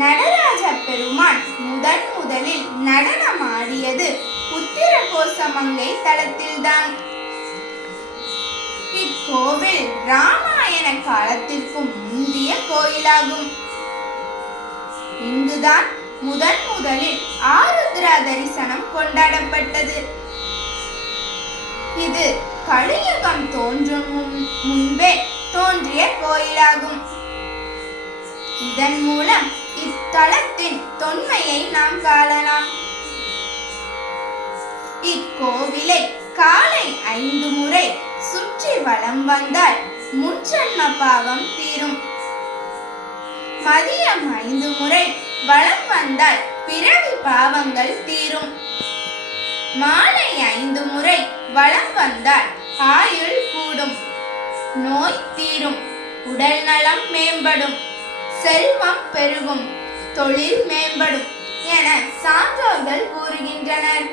நடராஜ பெருமான் முதன் முதலில் நடனமாடியது உத்திர கோசமங்கை தலத்தில்தான் இக்கோவில் ராமாயண காலத்திற்கும் முந்திய கோயிலாகும். இங்குதான் முதன் முதலில் ஆருத்ரா தரிசனம் கொண்டாடப்பட்டது. இது கலியுகம் தோன்றும் முன்பே தோன்றிய கோயிலாகும். இதன் மூலம் தளத்தின் தொன்மையை நாம் காணலாம். இக்கோவிலை காலை ஐந்து முறை சுற்றி வலம் வந்தால் முன்சன்ம பாவம் தீரும். மதியம் ஐந்து முறை வலம் வந்தால் பிறவி பாவங்கள் தீரும். மாலை ஐந்து முறை வலம் வந்தால் ஆயுள் கூடும். நோய் தீரும். உடல் நலம் மேம்படும். செல்வம் பெருகும். தொழில் மேம்படும் என சான்றோர்கள் கூறுகின்றனர்.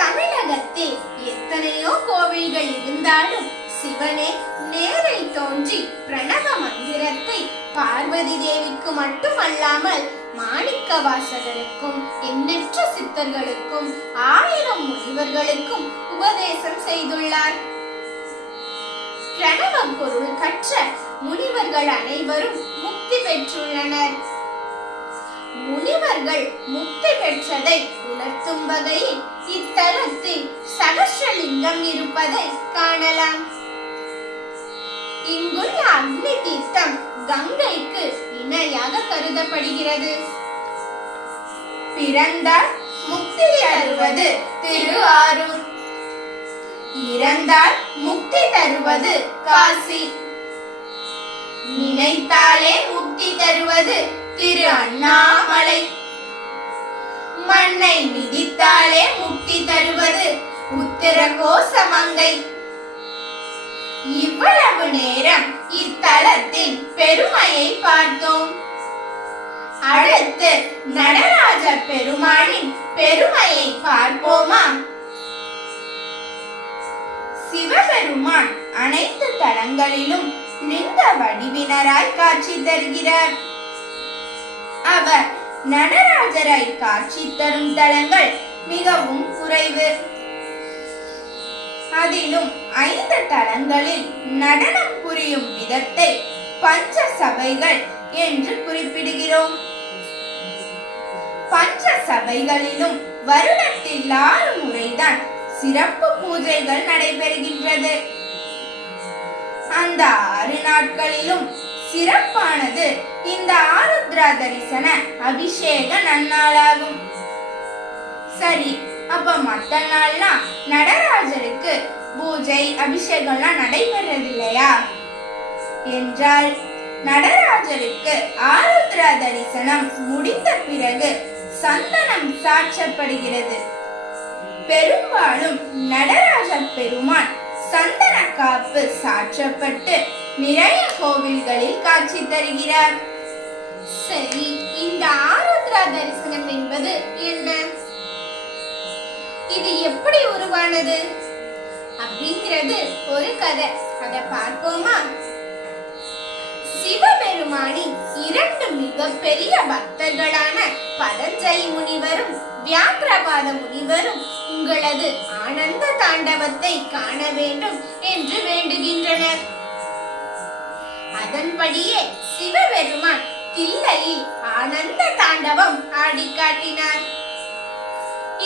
தமிழகத்தில் எத்தனையோ கோவில்கள் இருந்தாலும் சிவனே நேரில் தோன்றி பிரணவ மந்திரத்தை பார்வதி தேவிக்கு மட்டுமல்லாமல் மாணிக்க வாசகருக்கும் எண்ணற்ற சித்தர்களுக்கும் ஆயிரம் முனிவர்களுக்கும் உபதேசம் செய்துள்ளார். பிரணவ பொருள் கற்ற முனிவர்கள் அனைவரும் முக்தி பெற்றுள்ளனர். முனிவர்கள் முக்தி பெற்றதை உணர்த்தும் வகையில் இத்தலத்தில் சகஸ்ரலிங்கம் இருப்பதை காணலாம். இங்குள்ள அக்னி தீர்த்தம் கங்கைக்கு இணையாக கருதப்படுகிறது. பிறந்தால் முக்தி தருவது திரு ஆரூர். இறந்தால் முக்தி தருவது காசி. நினைத்தாலே முக்தி தருவது திரு அண்ணாமலை. மண்ணை மிதித்தாலே முக்தி தருவது உத்தர கோசமங்கை இவ்வளவு நேரம் இத்தலத்தின் பெருமையை பார்த்தோம். அடுத்து நடராஜ பெருமானின் பெருமையை பார்ப்போமா? சிவபெருமான் அனைத்து தலங்களிலும் லிங்க வடிவினராய் காட்சி தருகிறார். அவர் நடராஜராய் காட்சி தரும் தலங்கள் மிகவும் குறைவு. அதிலும் ஐந்து தலங்களில் நடனம் புரியும் விதத்தை பஞ்ச சபைகள் என்று குறிப்பிடுகிறோம். பஞ்ச சபைகளிலும் வருடத்தில் ஆறு முறைதான் சிறப்பு பூஜைகள் நடைபெறுகின்றது. அந்த ஆறு நாட்களிலும் சிறப்பானது இந்த ஆருத்ரா தரிசன அபிஷேக நன்னாளாகும். சரி அப்ப மத்த நாள்லாம் நடராஜருக்கு பூஜை அபிஷேகம்லாம் நடைபெறது இல்லையா என்றால் நடராஜருக்கு ஆருத்ரா தரிசனம் முடிந்த பிறகு சந்தனம் சாட்சப்படுகிறது பெரும்பாலும் நடராஜ பெருமான் சந்தன காப்பு சாற்றப்பட்டு நிறைய கோவில்களில் காட்சி தருகிறார். சரி இந்த ஆருத்ரா தரிசனம் என்பது என்ன? இது எப்படி உருவானது? அப்படிங்கிறது ஒரு கதை. அதை பார்ப்போமா? சிவபெருமானின் இரண்டு மிகப்பெரிய பக்தர்களான பதஞ்சலி முனிவரும் வியாக்கிரபாத முனிவரும் உங்களது ஆனந்த தாண்டவத்தை காண வேண்டும் என்று வேண்டுகின்றனர். அதன்படியே சிவபெருமான் தில்லையில் ஆனந்த தாண்டவம் ஆடி காட்டினார்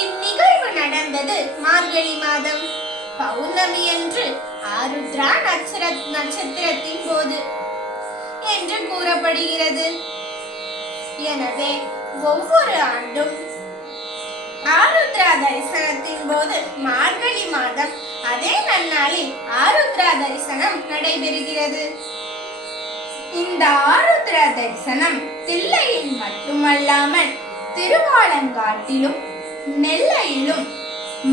இந்நிகழ்வு நடந்தது மார்கழி மாதம். பௌர்ணமி அன்று ஆருத்ரா நட்சர நட்சத்திரத்தின் போது என்று கூறப்படுகிறது. எனவே ஒவ்வொரு ஆண்டும் ஆருத்ரா தரிசனத்தின் போது மார்கழி மாதம் அதே நன்னாளில் ஆருத்ரா தரிசனம் நடைபெறுகிறது. இந்த ஆருத்ரா தரிசனம் தில்லையில் மட்டுமல்லாமல் திருவாலங்காட்டிலும் நெல்லையிலும்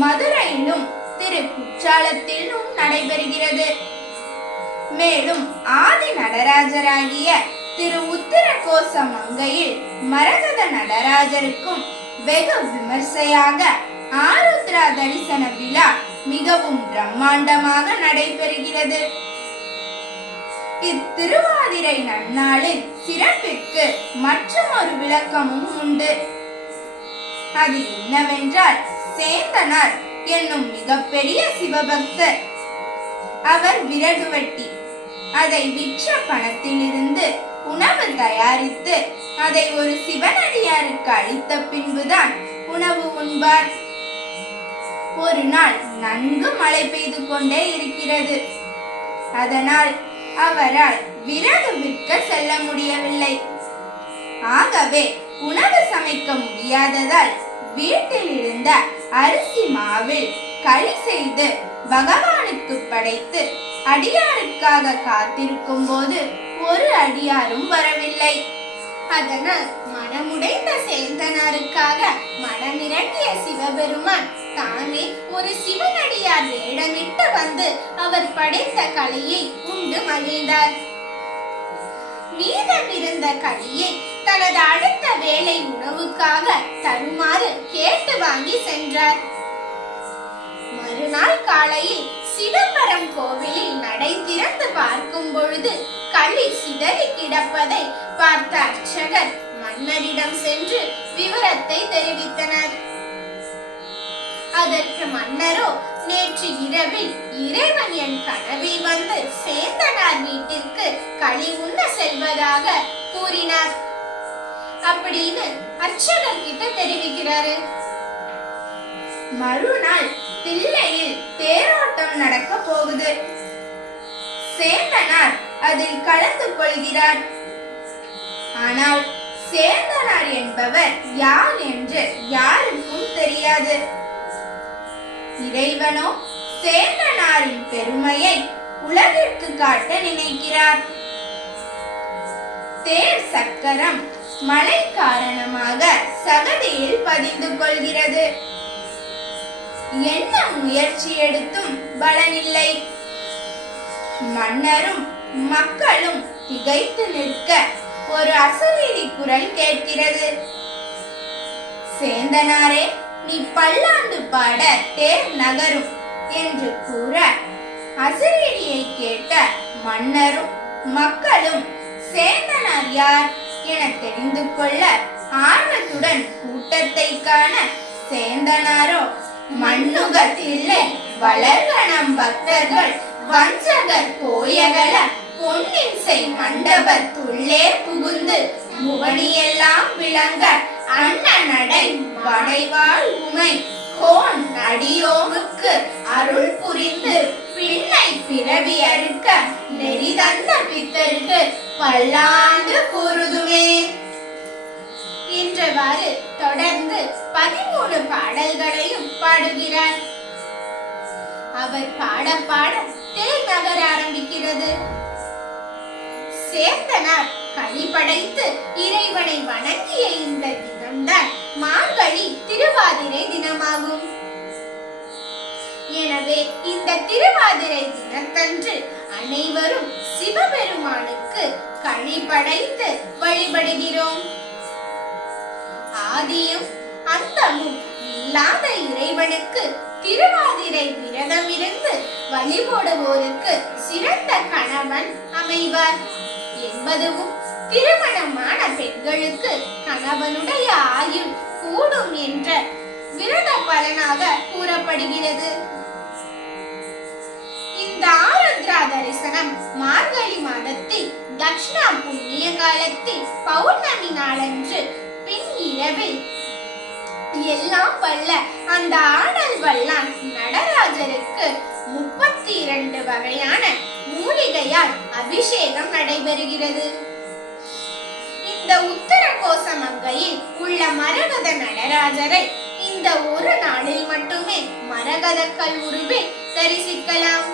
மதுரையிலும் திரு குற்றாலத்திலும் நடைபெறுகிறது. மேலும் ஆதி நடராஜராகிய திரு உத்திர கோச மங்கையில் மரகத நடராஜருக்கும் வெகு விமர்சையாக ஆருத்ரா தரிசன விழா மிகவும் பிரம்மாண்டமாக நடைபெறுகிறது. இத்திருவாதிரை நன்னாளின் சிறப்பிற்கு மற்றொரு விளக்கமும் உண்டு. அது என்னவென்றால் சேந்தனார் என்னும் மிகப்பெரிய சிவபக்தர். அவர் விறகு வெட்டி அதை விற்ற பணத்திலிருந்து உணவு தயாரித்து அதை ஒரு சிவனடியாருக்கு அளித்த பின்புதான் உணவு உண்பார். ஒரு நாள் நன்கு மழை பெய்து கொண்டே இருக்கிறது. அதனால் அவரால் விறகு விற்க செல்ல முடியவில்லை. ஆகவே உணவு சமைக்க முடியாததால் வீட்டில் இருந்த அரிசி மாவில் களி செய்து பகவானுக்கு படைத்து அடியாருக்காக காத்திருக்கும் போது ஒரு அடியாரும் வரவில்லை. அதனால் மனமுடைந்த சேந்தனாருக்காக மனமிரண்டிய சிவபெருமான் தானே ஒரு சிவனடியார் வேடமிட்டு வந்து அவர் படைத்த கலையை உண்டு மகிழ்ந்தார். மீதமிருந்த களியை தனது அடுத்த வேலை உணவுக்காக தருமாறு கேட்டு வாங்கி சென்றார். மறுநாள் காலையில் சிதம்பரம் கோவிலில் நடை திறந்து பார்க்கும் பொழுது சிதறி கிடப்பதை பார்த்த அர்ச்சகர் மன்னரிடம் சென்று விவரத்தை தெரிவித்தனர். அதற்கு மன்னரோ நேற்று இரவில் இறைவன் என் கனவில் வந்து சேந்தனார் வீட்டிற்கு களி உண்ண செல்வதாக கூறினார். அப்படின்னு அர்ச்சகர் கிட்ட தெரிவிக்கிறாரு. மறுநாள் தில்லையில் தேரோட்டம் நடக்க போகுது. சேந்தனார் அதில் கலந்து கொள்கிறார். ஆனால் சேந்தனார் என்பவர் யார் என்று யாருக்கும் தெரியாது. இறைவனோ சேந்தனாரின் பெருமையை உலகிற்கு காட்ட நினைக்கிறார். தேர் சக்கரம் மழை காரணமாக சகதியில் பதிந்து கொள்கிறது. என்ன முயற்சி எடுத்தும் பலனில்லை. மன்னரும் மக்களும் திகைத்து நிற்க ஒரு அசரீரி குரல் கேட்கிறது. சேந்தனாரே நீ பல்லாண்டு பாட தேர் நகரும் என்று கூற அசரீரியை கேட்ட மன்னரும் மக்களும் சேந்தனார் யார்? என தெரிந்து கொள்ள ஆர்வத்துடன் கூட்டத்தை காண சேந்தனாரோ மண்ணுகத்தில்லை வளர்கணம் பக்தர்கள். வஞ்சகர் போயகல பொன்னிசை மண்டபத்துள்ளே புகுந்து முகணியெல்லாம் விளங்க அண்ணனடை வடைவாள் உமை கோன் அடியோமுக்கு அருள் புரிந்து பின்னை பிறவி அறுக்க நெறி தந்த பித்தருக்கு பல்லாண்டு கூறுதுமே என்றவாறு தொடர்ந்து பதிமூணு பாடல்களையும் பாடுகிறார். அவர் பாட பாட தேர் நகர ஆரம்பிக்கிறது. சேந்தனார் கழிபடைத்து இறைவனை வணங்கிய இந்த தினம்தான் மார்கழி திருவாதிரை தினமாகும். எனவே இந்த திருவாதிரை தினத்தன்று அனைவரும் சிவபெருமானுக்கு கழிபடைத்து வழிபடுகிறோம். ஆதியும் அந்தமும் இல்லாத இறைவனுக்கு திருவாதிரை விரதமிருந்து வழிபடுவோருக்கு சிறந்த கணவன் அமைவர். என்பதுவும் திருமணமான பெண்களுக்கு கணவனுடைய ஆயுள் கூடும் என்ற விரத பலனாக கூறப்படுகிறது. இந்த ஆருத்ரா தரிசனம் மார்கழி மாதத்தில் தக்ஷணா புண்ணிய காலத்தில் பௌர்ணமி நாளன்று பின் இரவில். எல்லாம் வல்ல அந்த ஆடல் வல்லான் நடராஜருக்கு முப்பத்தி இரண்டு வகையான மூலிகையால் அபிஷேகம் நடைபெறுகிறது. இந்த உத்தர கோசமங்கையில் உள்ள மரகத நடராஜரை இந்த ஒரு நாளில் மட்டுமே மரகத கல் உருவில் தரிசிக்கலாம்.